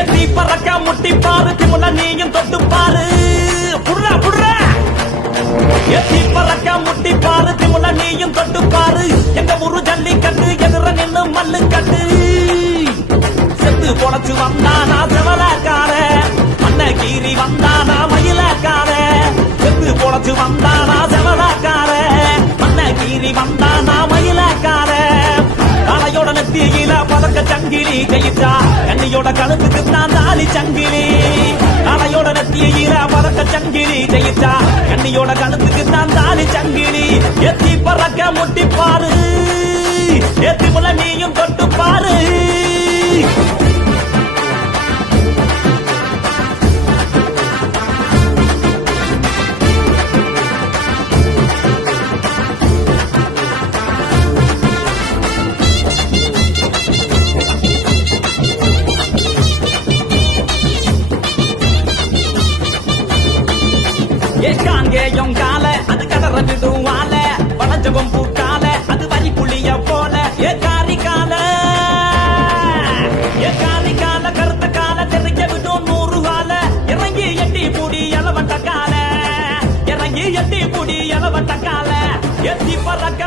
எத்தி பறக்க முட்டி பாரு திமுல நீயும் தொட்டு பாரு புடுறா புடுறா எத்தி பறக்க முட்டி பாரு திமுல நீயும் தொட்டு பாரு எங்க ஊரு ஜல்லிக்கட்டு எதிர நின்னு மல்லு கட்டு செத்து பொழைச்சு வந்தானா செவலக்கார அன்னகீரி வந்தானா மயிலக்கார செத்து பொழைச்சு வந்தானா செவலக்கார அன்னகீரி வந்தானா மயிலக்கார தலையோட நெத்தியில பதக்க சங்கிலி ஜெயிச்சா கண்ணியோட கழுத்துக்கு தான் தாலி சங்கிலி தலையோட நெத்தியில பதக்க சங்கிலி ஜெயிச்சா கண்ணியோட கழுத்துக்கு தான் தாலி சங்கிலி எத்தி பறக்க முட்டி பாரு எத்தி முல நீயும் தொட்டு பாரு காங்கேயம் கால அது கடற விடுவால வளஞ்சவம் பூக்கால அது வரி புளிய போல ஏ காரி கால கருத்த கால தெரிஞ்ச விடும் 100 கால இறங்கி எட்டி பூடி எலவட்ட கால எத்தி பறக்க